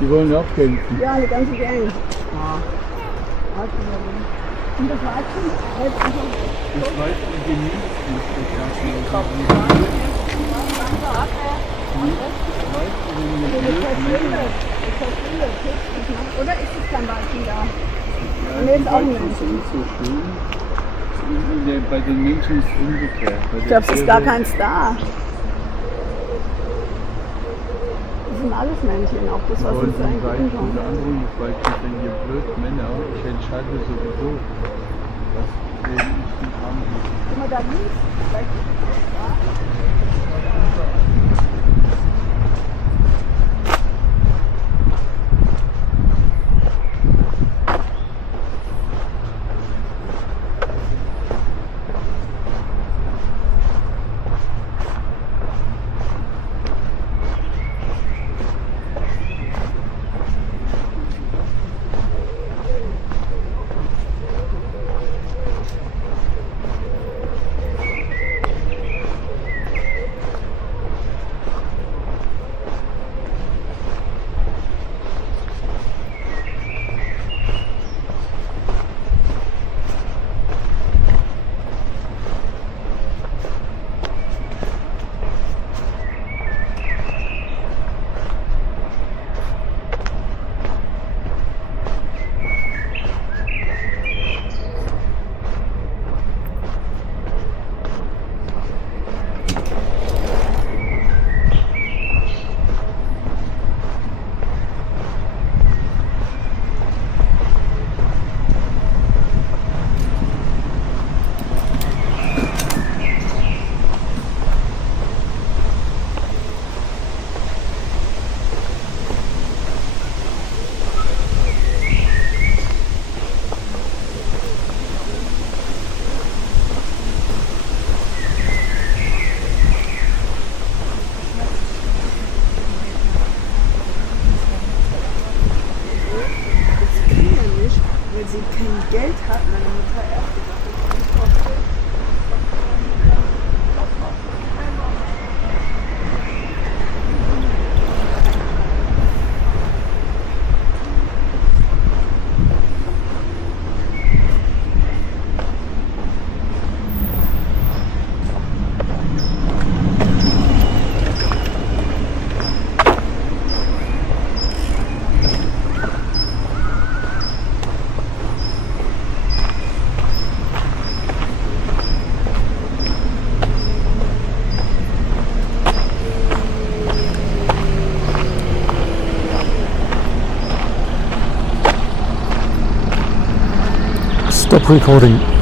Die wollen auch kämpfen. Ja, eine ganze Gang. Und das Weibchen hält einfach. Das Weibchen genießt nicht das Ganze. Oder ist es kein Weibchen da? Ja, Nee, ist die auch ein Weibchen Männchen. sind nicht so schön. Bei den Männchen ist es umgekehrt. Ich glaube, es ist gar keins da. Das sind alles Männchen, auch das, was uns Weibchen eigentlich oder umkommt. andere Weibchen sind hier blöd, Männer. Ich entscheide sowieso, was ich nicht haben will. Guck mal, da links. Vielleicht ist es da. Weil sie kein Geld hat, meine Mutter erst gesagt, ich kann nicht vorstellen. Stop recording.